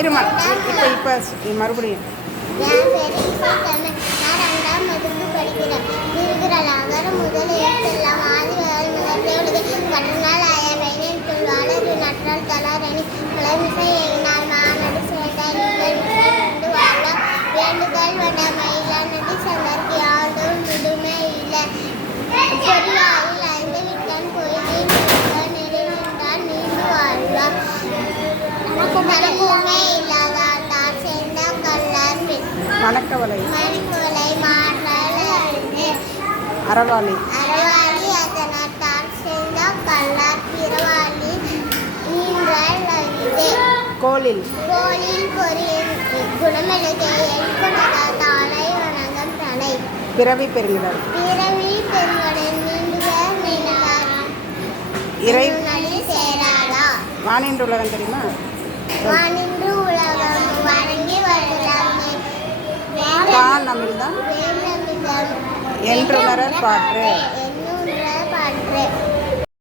இருமா இப்போ இப்போ மறுபடியும். வணக்க வலை அறவாளி. கோலில். கோலில் பொறியின் குணமெழுதே என் குணதா தாளை வணங்கம் தலை பிறவி பெறுகிறார். பிறவி பெறுவடன் நீண்டுவர் நினைவார் இறை சேராளா வானின்று உலகம் தெரியுமா? வானின்று அமிர்தம் என்றுணரல் பாற்று